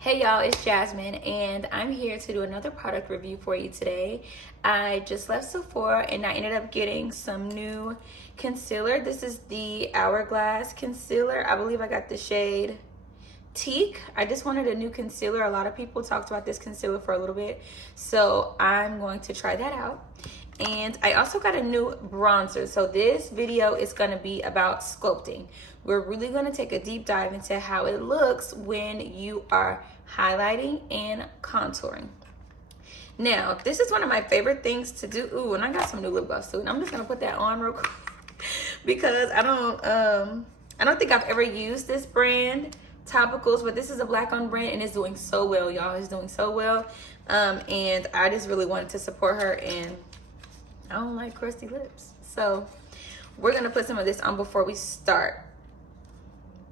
Hey y'all, it's Jasmine and I'm here to do another product review for you today. I just left Sephora and I ended up getting some new concealer. This is the Hourglass concealer. I believe I got the shade Teak. I just wanted a new concealer. A lot of people talked about this concealer for a little bit, so I'm going to try that out. And I also got a new bronzer. So this video is going to be about sculpting. We're really going to take a deep dive into how it looks when you are highlighting and contouring. Now, this is one of my favorite things to do. Ooh, and I got some new lip gloss too. And I'm just going to put that on real quick because I don't think I've ever used this brand topicals, but this is a black owned brand and it's doing so well, y'all. It's doing so well. And I just really wanted to support her, and I don't like crusty lips. So we're gonna put some of this on before we start.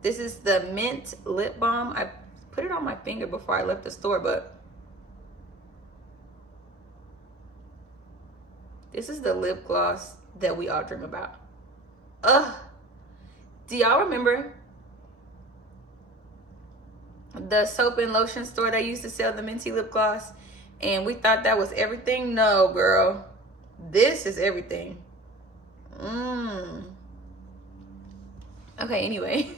This is the Mint Lip Balm. I put it on my finger before I left the store, but this is the lip gloss that we all dream about. Ugh. Do y'all remember the soap and lotion store that used to sell the minty lip gloss? And we thought that was everything? No, girl. This is everything. Okay, anyway.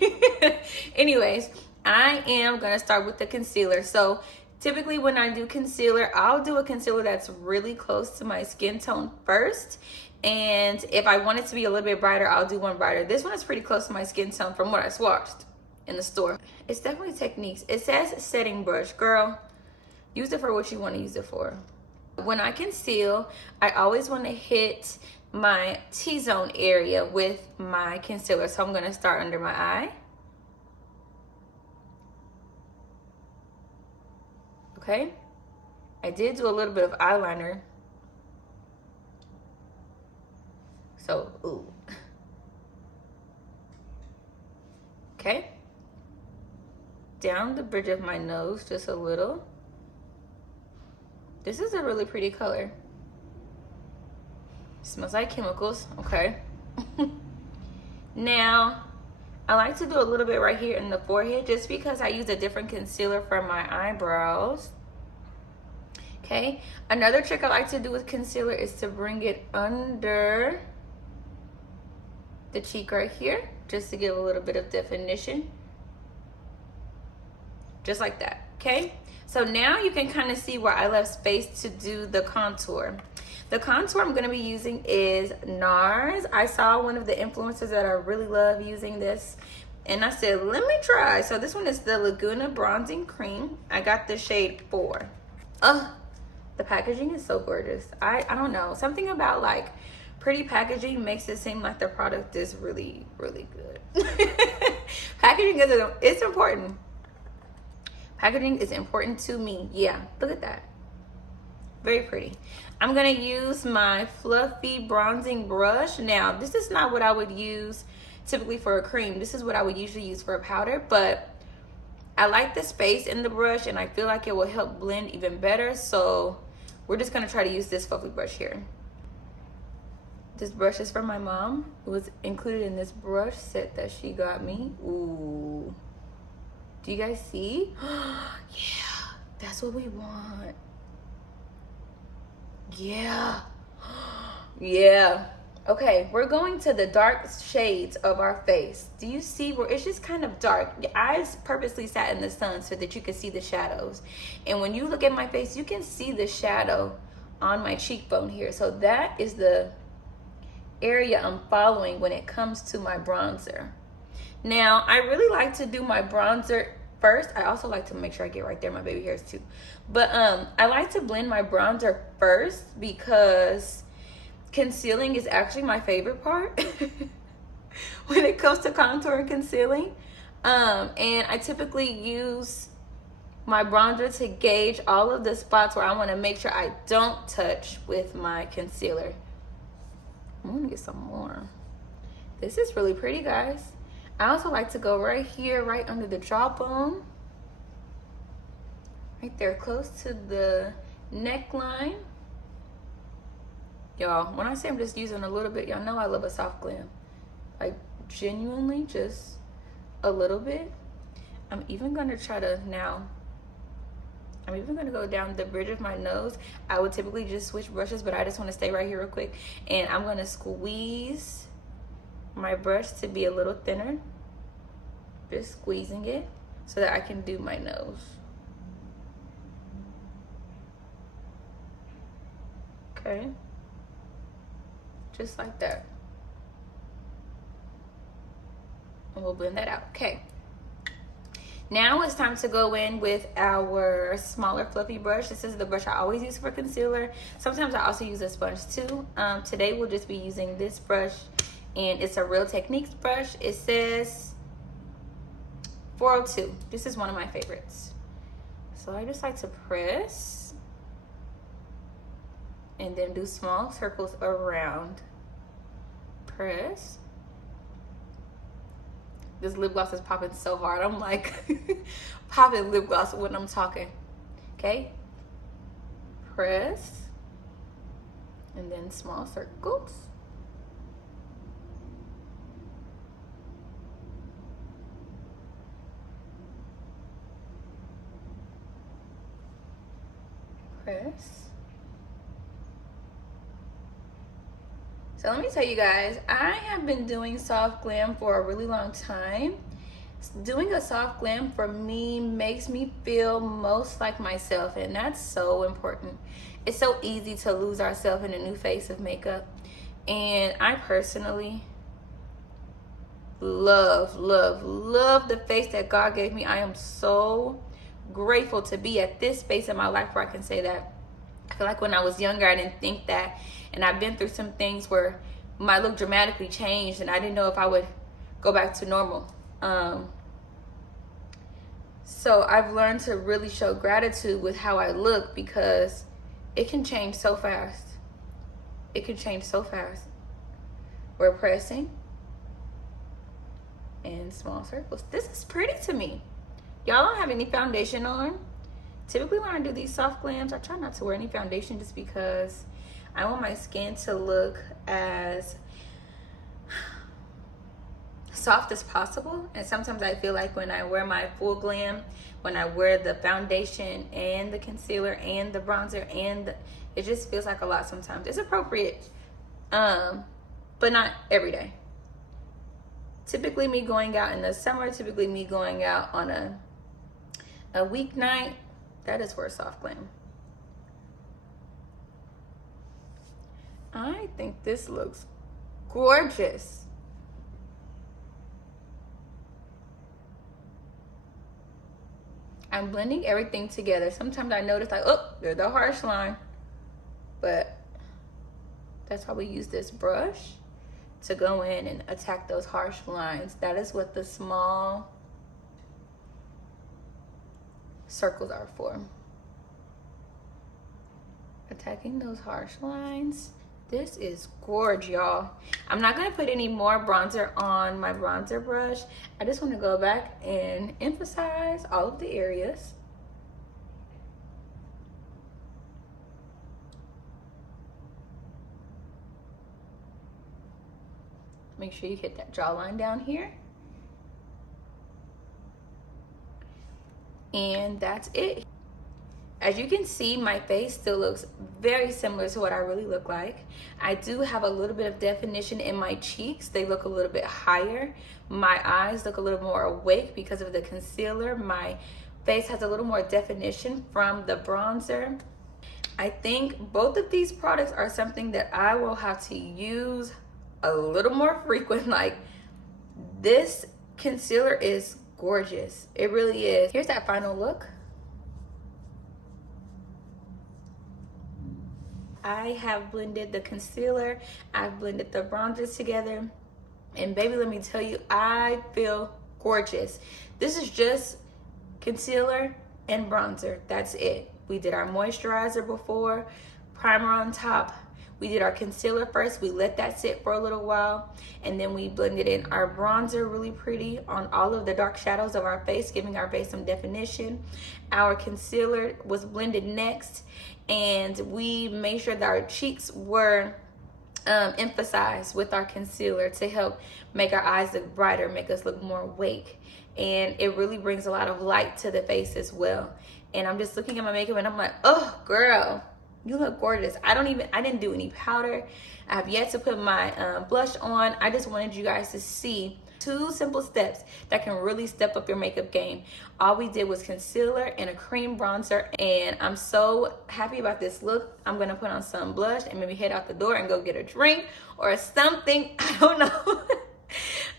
Anyways, I am going to start with the concealer. So typically when I do concealer, I'll do a concealer that's really close to my skin tone first. And if I want it to be a little bit brighter, I'll do one brighter. This one is pretty close to my skin tone from what I swatched in the store. It's definitely techniques. It says setting brush. Girl, use it for what you want to use it for. When I conceal, I always want to hit my T-zone area with my concealer. So I'm going to start under my eye. Okay. I did do a little bit of eyeliner. So, ooh. Okay. Down the bridge of my nose just a little. This is a really pretty color. Smells like chemicals. Okay. Now, I like to do a little bit right here in the forehead just because I use a different concealer for my eyebrows. Okay. Another trick I like to do with concealer is to bring it under the cheek right here, just to give a little bit of definition. Just like that. Okay. So now you can kind of see where I left space to do the contour. The contour I'm going to be using is NARS. I saw one of the influencers that I really love using this, and I said, let me try. So this one is the Laguna Bronzing Cream. I got the shade 4. The packaging is so gorgeous. I don't know. Something about like pretty packaging makes it seem like the product is really, really good. Packaging it's important. Packaging is important to me. Yeah, look at that. Very pretty. I'm gonna use my fluffy bronzing brush. Now, this is not what I would use typically for a cream. This is what I would usually use for a powder, but I like the space in the brush and I feel like it will help blend even better. So we're just gonna try to use this fluffy brush here. This brush is from my mom. It was included in this brush set that she got me. Ooh. Do you guys see? Yeah, that's what we want. Yeah. Yeah. Okay, we're going to the dark shades of our face. Do you see where it's just kind of dark? Your eyes purposely sat in the sun so that you could see the shadows. And when you look at my face, you can see the shadow on my cheekbone here. So that is the area I'm following when it comes to my bronzer. Now, I really like to do my bronzer first. I also like to make sure I get right there my baby hairs too. But I like to blend my bronzer first because concealing is actually my favorite part when it comes to contour and concealing. And I typically use my bronzer to gauge all of the spots where I want to make sure I don't touch with my concealer. I'm gonna get some more. This is really pretty, guys. I also like to go right here, right under the jawbone. Right there, close to the neckline. Y'all, when I say I'm just using a little bit, y'all know I love a soft glam. Like, genuinely, just a little bit. I'm even gonna try to now I'm even gonna go down the bridge of my nose. I would typically just switch brushes, but I just wanna stay right here real quick. And I'm gonna squeeze my brush to be a little thinner. Just squeezing it so that I can do my nose. Okay, just like that. And we'll blend that out. Okay, now it's time to go in with our smaller fluffy brush. This is the brush I always use for concealer. Sometimes I also use a sponge too. Today we'll just be using this brush, and it's a Real Techniques brush. It says 402. This is one of my favorites. So I just like to press and then do small circles around. Press. This lip gloss is popping so hard. I'm like popping lip gloss when I'm talking. Okay. Press. And then small circles. Press. So let me tell you guys, I have been doing soft glam for a really long time. Doing a soft glam for me makes me feel most like myself, and that's so important. It's so easy to lose ourselves in a new face of makeup. And I personally love the face that God gave me. I am so grateful to be at this space in my life where I can say that. I feel like when I was younger, I didn't think that. And I've been through some things where my look dramatically changed and I didn't know if I would go back to normal. So I've learned to really show gratitude with how I look, because it can change so fast. It can change so fast. We're pressing and small circles. This is pretty to me. Y'all don't have any foundation on. Typically when I do these soft glams, I try not to wear any foundation just because I want my skin to look as soft as possible. And sometimes I feel like when I wear my full glam, when I wear the foundation and the concealer and the bronzer it just feels like a lot sometimes. It's appropriate, but not every day. Typically me going out in the summer, typically me going out on a weeknight, that is for a soft glam. I think this looks gorgeous. I'm blending everything together. Sometimes I notice like, oh, there's the harsh line. But that's why we use this brush to go in and attack those harsh lines. That is what the small circles are for. Attacking those harsh lines. This is gorgeous, y'all. I'm not gonna put any more bronzer on my bronzer brush. I just wanna go back and emphasize all of the areas. Make sure you hit that jawline down here. And that's it. As you can see, my face still looks very similar to what I really look like. I do have a little bit of definition in my cheeks. They look a little bit higher. My eyes look a little more awake because of the concealer. My face has a little more definition from the bronzer. I think both of these products are something that I will have to use a little more frequent. Like, this concealer is gorgeous. It really is. Here's that final look. I have blended the concealer, I've blended the bronzers together, and baby, let me tell you, I feel gorgeous. This is just concealer and bronzer. That's it. We did our moisturizer before, primer on top. We did our concealer first. We let that sit for a little while, and then we blended in our bronzer really pretty on all of the dark shadows of our face, giving our face some definition. Our concealer was blended next, and we made sure that our cheeks were emphasized with our concealer to help make our eyes look brighter, make us look more awake. And it really brings a lot of light to the face as well. and I'm just looking at my makeup and I'm like, oh girl, you look gorgeous. I didn't do any powder. I have yet to put my blush on. I just wanted you guys to see 2 simple steps that can really step up your makeup game. All we did was concealer and a cream bronzer, and I'm so happy about this look. I'm gonna put on some blush and maybe head out the door and go get a drink or something. I don't know.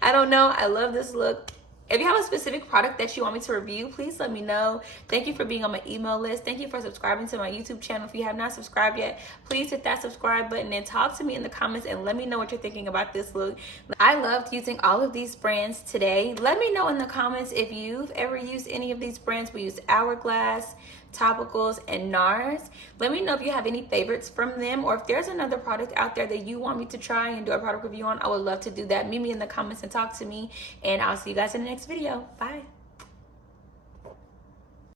I don't know. I love this look. If you have a specific product that you want me to review, please let me know. Thank you for being on my email list. Thank you for subscribing to my YouTube channel. If you have not subscribed yet, please hit that subscribe button and talk to me in the comments and let me know what you're thinking about this look. I loved using all of these brands today. Let me know in the comments if you've ever used any of these brands. We used Hourglass, Topicals, and NARS. Let me know if you have any favorites from them, or if there's another product out there that you want me to try and do a product review on. I would love to do that. Meet me in the comments and talk to me, and I'll see you guys in the next video. Bye.